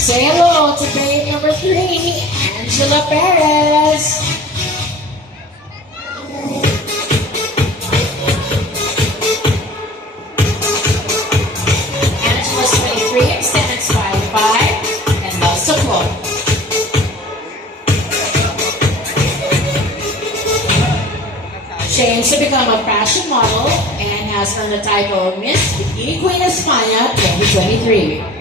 Say hello to babe number 3, Angela Perez. Angela's 23, extends 5'5", and loves to float. She aims to become a fashion model and has earned the title of Miss Bikini Queen España 2023.